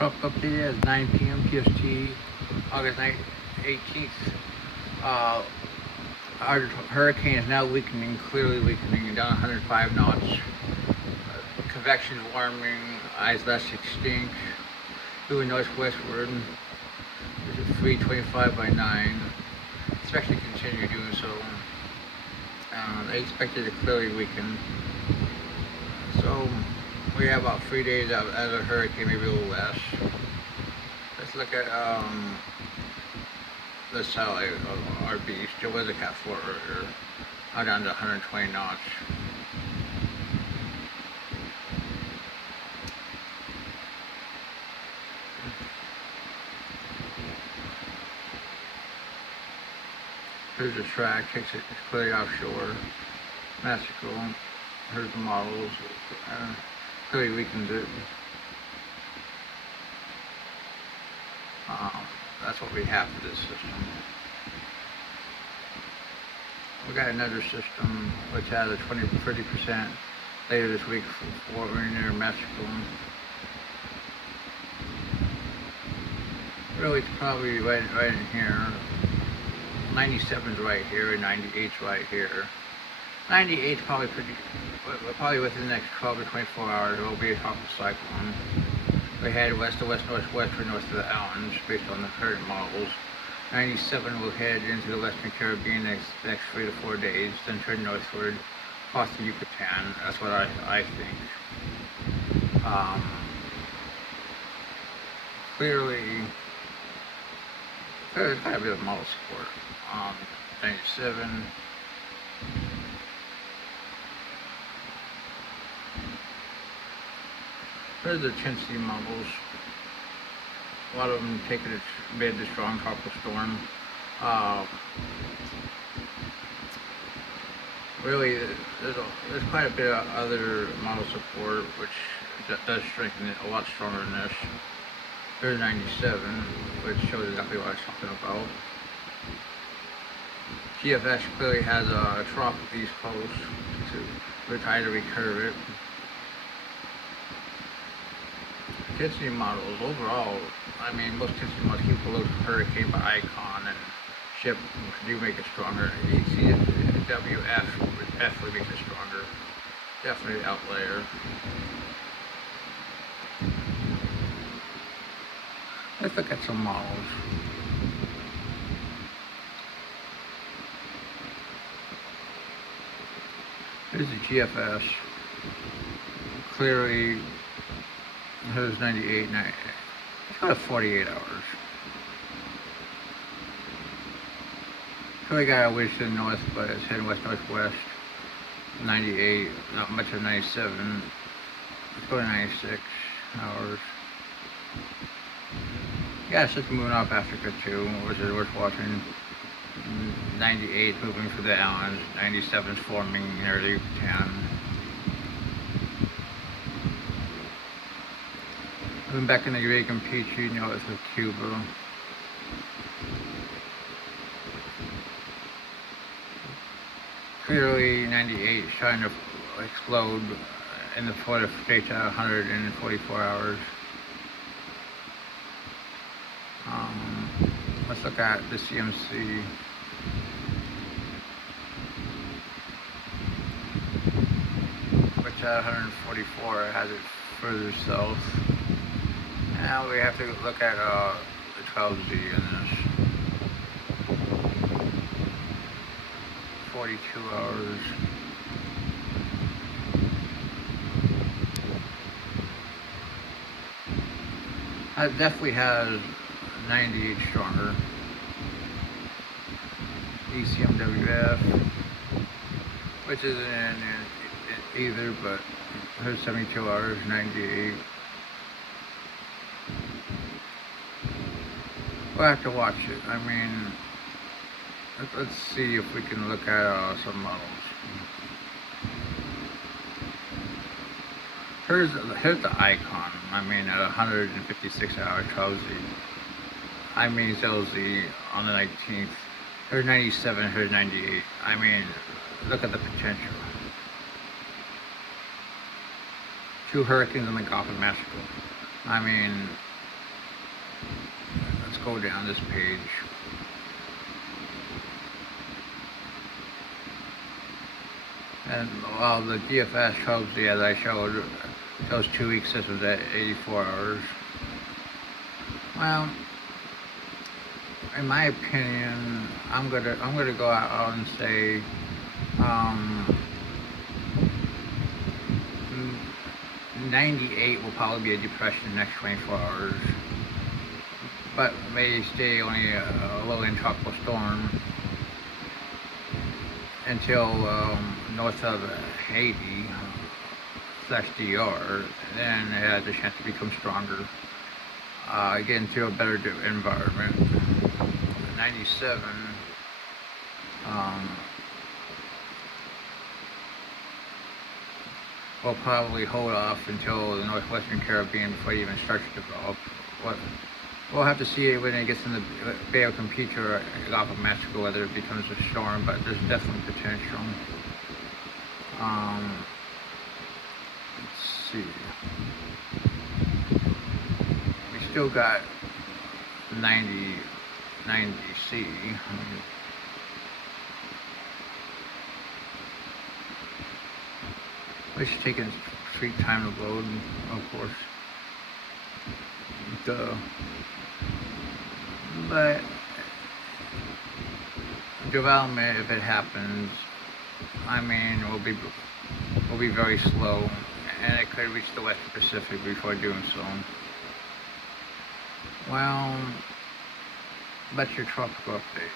Trump updated at 9 p.m. PST, August 18th. Uh, our hurricane is now weakening, clearly weakening, down 105 knots. Convection warming, eyes less extinct, moving northwestward. This is 325 by 9. Expected to continue doing so. They expect it to clearly weaken. So we have about 3 days out as a hurricane, maybe a little less. Let's look at the satellite of our beast. It was a Cat 4 earlier, now down to 120 knots. Here's the track, takes it clearly offshore. Mexico, here's the models, clearly weakens it. That's what we have for this system. We got another system which has a 20-30% later this week for near Mexico. Really, it's probably right in here. 97's right here, and 98's right here. 98's probably within the next 12 to 24 hours. It will be a tropical cyclone. We head west to west northwest or north of the islands based on the current models. 97 will head into the Western Caribbean next 3 to 4 days, then turn northward across the Yucatan. That's what I think. Clearly, there's quite a bit of model support. 97. There's the intensity models. A lot of them taking it mid to strong tropical storm. Really, there's quite a bit of other model support which does strengthen it a lot stronger than this. There's 97, which shows exactly what I was talking about. GFS clearly has a trough at the East Coast, we're trying to recurve it. Intensity models overall, I mean, most intensity models keep below hurricane by icon and ship do make it stronger. ECWF definitely makes it stronger. Definitely outlier. Let's look at some models. Here's the GFS. Clearly, here's 98. It's about 48 hours. Clearly got a wish to the north, but it's heading west-northwest. 98, not much of 97. Let's go to 96 hours. Yeah, it's just moving off Africa too, which is worth watching. 98 moving for the islands, 97 is forming near the Yucatan. Moving back in the Eurasian Peachy, north of Cuba. Clearly 98 is trying to explode in the Florida States at 144 hours. Let's look at the CMC. Which at 144 has it further south. Now we have to look at the 12Z in this. 42 hours. It definitely has 98 stronger. ECMWF, which isn't in either, but there's 72 hours, 98. We'll have to watch it. I mean, let's see if we can look at some models. Here's the icon. I mean, at 156 hours, 12Z. I mean, LZ on the 19th. Here's 97, here's 98. I mean, look at the potential. 2 hurricanes in the Gulf of Mexico. I mean, go down this page. And while the DFS shows, as I showed, those 2 weeks, this was at 84 hours. Well, in my opinion, I'm gonna go out and say 98 will probably be a depression in the next 24 hours, but may stay only a low-end tropical storm until north of Haiti / DR. Then it has a chance to become stronger, get into a better environment. 97. We'll probably hold off until the northwestern Caribbean before it even starts to develop. We'll have to see it when it gets in the Bay of Campeche or Gulf of Mexico, whether it becomes a storm, but there's definitely potential. Let's see. We still got 90 C. It's taking sweet time to load, of course. But development, if it happens, I mean, will be very slow, and it could reach the Western Pacific before doing so. Well, that's your tropical update.